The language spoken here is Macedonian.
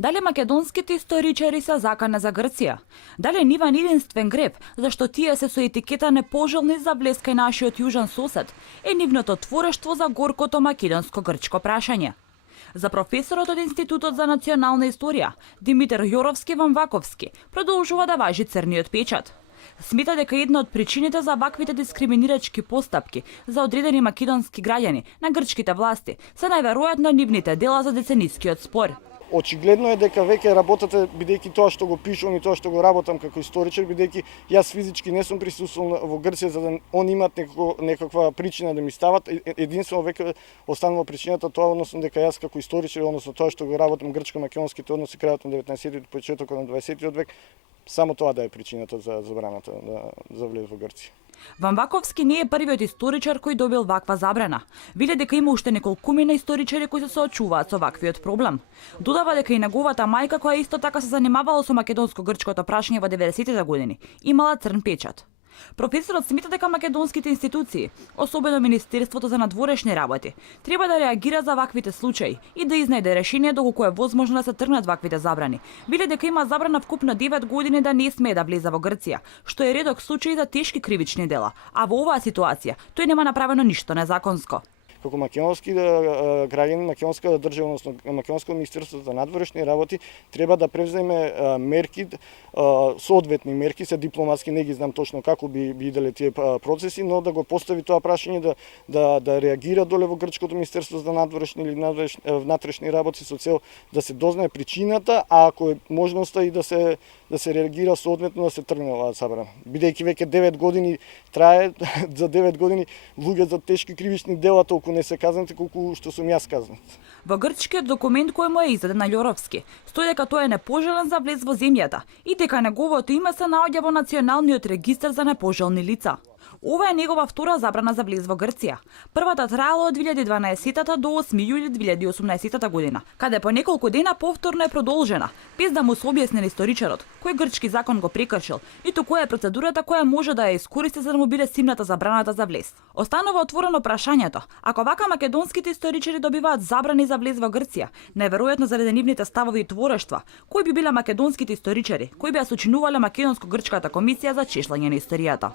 Дали македонските историчари се закана за Грција? Дали нива единствен греб, зашто тие се со етикета непожелни за влез кај нашиот јужан сосед, е нивното творештво за горкото македонско-грчко прашање? За професорот од Институтот за национална историја, Димитар Јоровски Вамваковски, продолжува да важи црниот печат. Смета дека една од причините за ваквите дискриминирачки постапки за одредени македонски граѓани на грчките власти се најверојатно нивните дела за деценискиот спор. Очигледно е дека веќе работате, бидејќи тоа што го пишувам и тоа што го работам како историчар, бидејќи јас физички не сум присуствувал во Грција за да они имат некаква причина да ми стават. Единствено веќе останува причината тоа, односно дека јас како историчар, односно тоа што го работам грчко-македонските односи крајот на 19-тиот и почетокот на 20-тиот век, само тоа да е причината за забраната за влез во Грција. Вамваковски не е првиот историчар кој добил ваква забрана. Вели дека има уште неколкумина историчари кои се соочуваат со ваквиот проблем. Додава дека и неговата мајка, која исто така се занимавала со македонско-грчкото прашање во 90-тите години, имала црн печат. Професорот смета дека македонските институции, особено Министерството за надворешни работи, треба да реагира за ваквите случаи и да изнајде решение доколку е возможно да се тргнат ваквите забрани. Вели дека има забрана вкупно 9 години да не смее да влезе во Грција, што е редок случај за тешки кривични дела, а во оваа ситуација тој нема направено ништо незаконско. Како македонски граѓани, македонска држава, односно македонско министерство за надворешни работи треба да превземе мерки, соодветни мерки, се дипломатски не ги знам точно како би иделе тие процеси, но да го постави тоа прашање да реагира доле во грчкото министерство за надворешни или внатрешни работи со цел да се дознае причината, а ако е можноста и да се реагира соодветно да се тргне оваа забрана. Бидејќи веќе 9 години трае, за 9 години луѓе за тешки кривични дела толку не се казнати колку што сум јас казнат. Во грчкиот документ кој му е издаден на Јоровски, стои дека тој е непожелен за влез во земјата и дека неговото име се наоѓа во Националниот регистар за непожелни лица. Ова е негова втора забрана за влез во Грција. Првата траела од 2012 до 8 јули 2018 година, каде по неколку дена повторно е продолжена, без да му се објасни историчарот кој грчки закон го прекршил, ниту која е процедурата која може да ја искористи за да му биде симната забраната за влез. Останува отворено прашањето, ако вака македонските историчари добиваат забрани за влез во Грција, неверојатно заради нивните ставови и творештва, кои би биле македонските историчари, кои би ја сочинувале македонско-грчката комисија за чешлање на историјата.